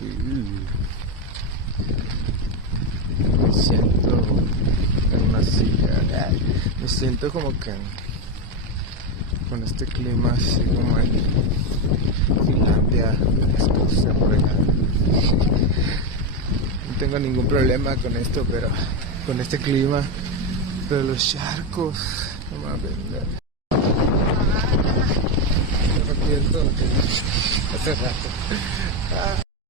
Me siento en una silla. Me siento como que con este clima así como en Finlandia, Escocia, por allá. No tengo ningún problema con esto, pero con este clima, pero los charcos, no mames. Me arrepiento hace rato.